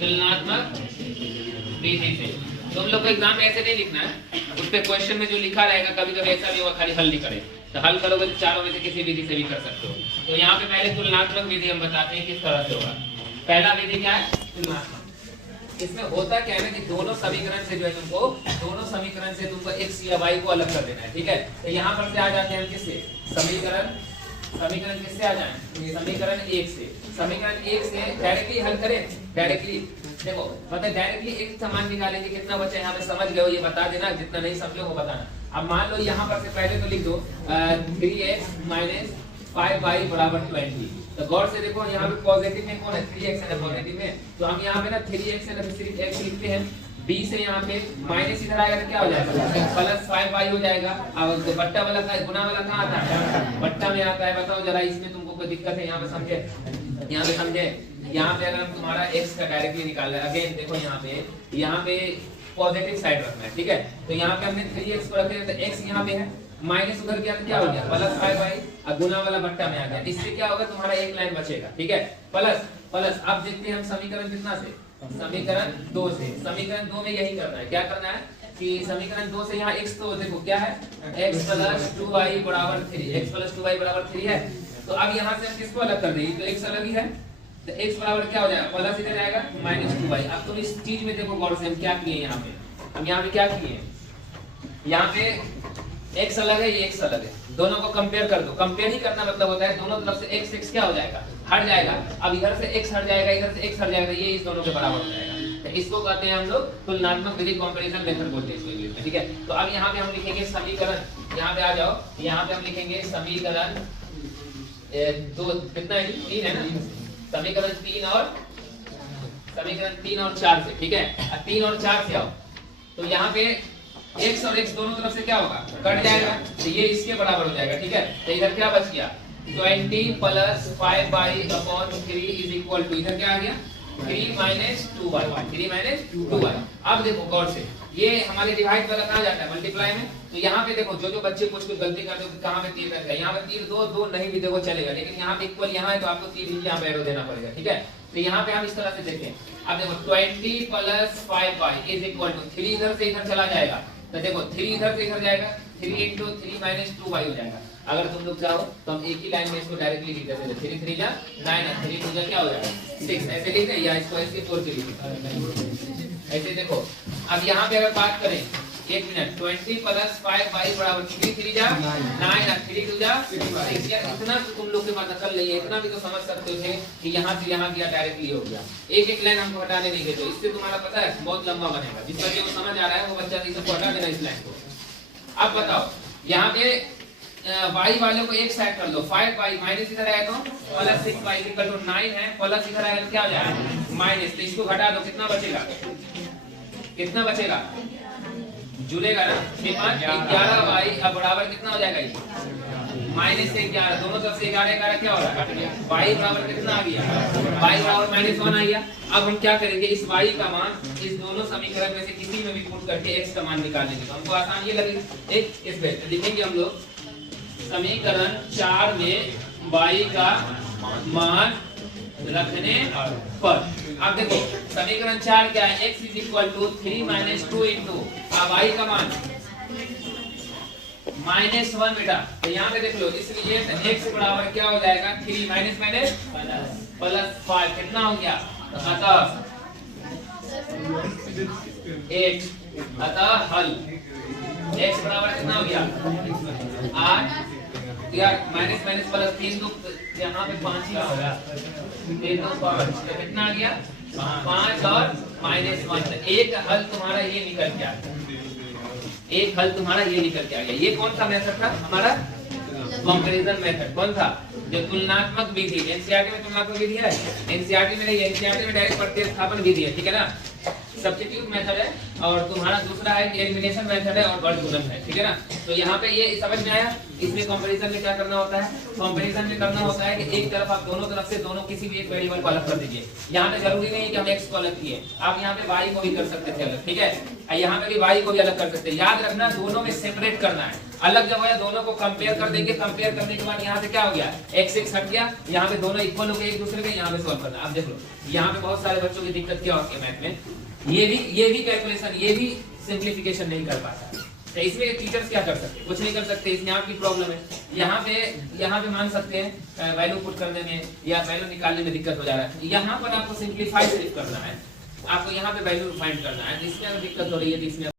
तुलनात्मक विधि से। तुम लोग को एग्जाम में ऐसे नहीं लिखना है, उस पे क्वेश्चन में जो लिखा रहेगा कभी कभी ऐसा भी होगा खाली हल नहीं करे, तो हल करोगे तो चारों में से किसी विधि से भी कर सकते हो। तो यहाँ पे पहले तुलनात्मक विधि हम बताते हैं किस तरह से होगा। पहला विधि क्या है? तुलनात्मक। इसमें होता क्या है कि दोनों समीकरण से जो है तुमको दोनों समीकरण से तुमको x या y को अलग कर देना है, ठीक है। तो यहाँ पर से आ जाते हैं किससे? समीकरण किससे आ जाए? समीकरण 1 से। समीकरण 1 से डायरेक्टली हल करें, डायरेक्टली देखो मतलब डायरेक्टली एक समान निकालेंगे, कितना बचा यहाँ पे समझ गए हो ये बता देना, जितना नहीं समझे वो बताना। अब मान लो यहाँ पर से पहले तो लिख दो 3x - 5y = 20। तो गौर से देखो यहाँ पे पॉजिटिव में कौन है? 3x है पॉजिटिव में, तो हम यहाँ पे ना 3x है ना सिर्फ x लिखते हैं। b से यहाँ पे माइनस इधर आएगा तो क्या हो जाएगा? प्लस 5y हो जाएगा। अब तो बट्टा वाला का गुना वाला कहाँ आता है? बट्टा में आता है। बताओ जरा इसमें तुमको कोई दिक्कत है? यहाँ पे समझे, यहाँ पे समझे। यहाँ पे अगर हम तुम्हारा x का डायरेक्टली निकाल रहे हैं, अगेन देखो यहाँ पे पॉजिटिव साइड रखना है, ठीक है। तो यहाँ पे हमने 3x को रखे तो x यहाँ पे है, माइनस उधर गया तो क्या हो गया? प्लस 5y, और गुना वाला बट्टा में आ गया। इससे क्या होगा? तुम्हारा एक लाइन बचेगा, ठीक है। प्लस अब देखते हैं हम समीकरण कितना से? समीकरण 2 से। समीकरण 2 में यही करना है। क्या करना है कि समीकरण 2 से यहाँ x तो देखो क्या है? x + 2y = 3। x + 2y = 3 है। तो अब यहाँ से हम किसको अलग कर देंगे? तो x अलग ही है, तो x बराबर क्या हो जाएगा? प्लस इधर आएगा -2y। अब तुम इस चीज में देखो गौर से, हम क्या किए यहाँ पे? हम यहाँ पे क्या किए? यहाँ पे x अलग है, ये x अलग है, दोनों को कंपेयर कर दो। कंपेयर ही करना मतलब होता है दोनों तरफ से x क्या हो जाएगा? हट जाएगा। अब इधर से x हट जाएगा, इधर से x हट जाएगा, ये इस दोनों के बराबर हो जाएगा। तो इसको कहते हैं हम लोग तुलनात्मक विधि, कंपैरिजन मेथड बोलते हैं इसको इंग्लिश में, ठीक है। तो अब यहाँ पे हम लिखेंगे समीकरण, यहाँ पे आ जाओ, यहाँ पे हम लिखेंगे समीकरण 2 कितना है? 3 है ना। समीकरण 3 और 4 से, ठीक है। 3 और 4 से आओ तो यहाँ पे x और x दोनों तरफ से क्या होगा? कट जाएगा, तो ये इसके बराबर हो जाएगा, ठीक है। तो इधर क्या बच गया? 20 + 5y/3 = इधर क्या आ गया? 3 - 2y। अब देखो गौर से, ये हमारे डिवाइड वाला कहाँ जाता है? मल्टीप्लाई में। तो यहाँ पे देखो जो बच्चे कुछ गलती करते हो कहाँ पे तीर रखा है? यहाँ पे तीर दो नहीं भी देखो चलेगा, लेकिन यहाँ पे इक्वल यहाँ है तो आपको तीर ही यहाँ पे एरो देना पड़ेगा, ठीक है। तो यहाँ पे हम इस तरह से देखें। अब देखो 20 + 5y = 3 इधर से इधर चला जाएगा, तो देखो 3 इधर से इधर जाएगा, 3 × 3 - 2y हो जाएगा। अगर तुम लोग चाहो तो हम एक ही लाइन में इसको डायरेक्टली लिख देते हैं। 3 × 3 = 9 और 3 × 2 क्या हो जाएगा? 6 ऐसे लिख दे, या इसको ऐसे 4 के लिख ऐसे। देखो अब यहाँ पे अगर बात करें, एक मिनट, 20 + 5y = 3 × 3 = 9 और 3 × 2 = 6। इतना तो तुम लोग के पास अकल नहीं है, इतना भी तो समझ सकते थे कि यहाँ से यहाँ गया डायरेक्टली हो गया। एक लाइन हमको हटाने नहीं देते, इससे तुम्हारा पता है बहुत लंबा बनेगा। जिस बच्चे को समझ आ रहा है वो बच्चा इसको हटा देना इस लाइन को। अब बताओ यहाँ पे y वाले को एक साइड कर लो, 5y माइनस इधर आया तो +6y = 9 है, प्लस इधर आया तो क्या हो जाएगा? माइनस। तो इसको घटा दो, कितना बचेगा? कितना बचेगा? जुड़ेगा ना। 11y अब बराबर कितना हो जाएगा? ये -11, दोनों तरफ से 11 क्या हो रहा है? y बराबर कितना आ गया? y बराबर -1 आ गया। अब हम क्या करेंगे? इस y का मान इस दोनों समीकरण में से किसी में भी पुट करके x का मान निकाल लेंगे। तो हमको आसान ये लगेगा। एक इस पे लिखेंगे हम लोग समीकरण 4 में y का मान रखने पर। अब देखो समीकरण 4 क्या है? x = 3 - 2 × अब y का मान -1 बेटा। तो यहाँ पे देख लो, इसलिए x बराबर क्या हो जाएगा? 3 - +5 कितना हो गया? अतः 8। अतः हल x बराबर कितना हो गया? 8 यार -+3 तो यहाँ पे 5 ही होगा, 3 तो 5 तो कितना आ गया? 5 और -1। एक हल तुम्हारा ये निकल के आ गया, एक हल तुम्हारा ये निकल के आ गया। ये कौन सा मेथड था? हमारा कंपैरिजन मेथड। कौन था? जो तुलनात्मक विधि। एनसीईआरटी में तुलनात्मक विधि है, एनसीईआरटी में नहीं, एनसीईआरटी में डायरेक्ट प्रतिस्थापन विधि है, ठीक है ना। सब्स्टिट्यूट मेथड है, और तुम्हारा दूसरा है एलिमिनेशन मेथड है, और वर्गमूलन है, ठीक है ना। तो यहाँ पे ये समझ में आया। इसमें कंपैरिजन में क्या करना होता है? कंपैरिजन में करना होता है कि एक तरफ आप दोनों तरफ से दोनों किसी भी एक वेरिएबल को अलग कर दीजिए। यहाँ पे जरूरी नहीं है कि हम x को अलग किए, आप यहाँ पे y को भी कर सकते थे अलग, ठीक है। यहाँ पे भी y को भी अलग कर सकते हैं। याद रखना दोनों में सेपरेट करना है। अलग जब है दोनों को कंपेयर कर देंगे, कंपेयर करने के बाद यहाँ से क्या हो गया, x हट गया, यहाँ पे दोनों इक्वल हो गए एक दूसरे के, यहाँ पे सॉल्व करना। अब देख लो यहाँ पे बहुत सारे बच्चों की दिक्कत क्या होती है मैथ में, ये भी कैलकुलेशन, ये भी सिंप्लीफिकेशन नहीं कर पाता। तो इसमें टीचर्स क्या कर सकते हैं, कुछ नहीं कर सकते, इसमें आपकी प्रॉब्लम है। यहाँ पे मान सकते हैं वैल्यू पुट करने में या वैल्यू निकालने में दिक्कत हो जा रहा है, यहाँ पर आपको सिंप्लीफाई सिर्फ करना है, आपको यहाँ पे वैल्यू फाइंड करना है। इसमें अगर दिक्कत हो रही है तो इसमें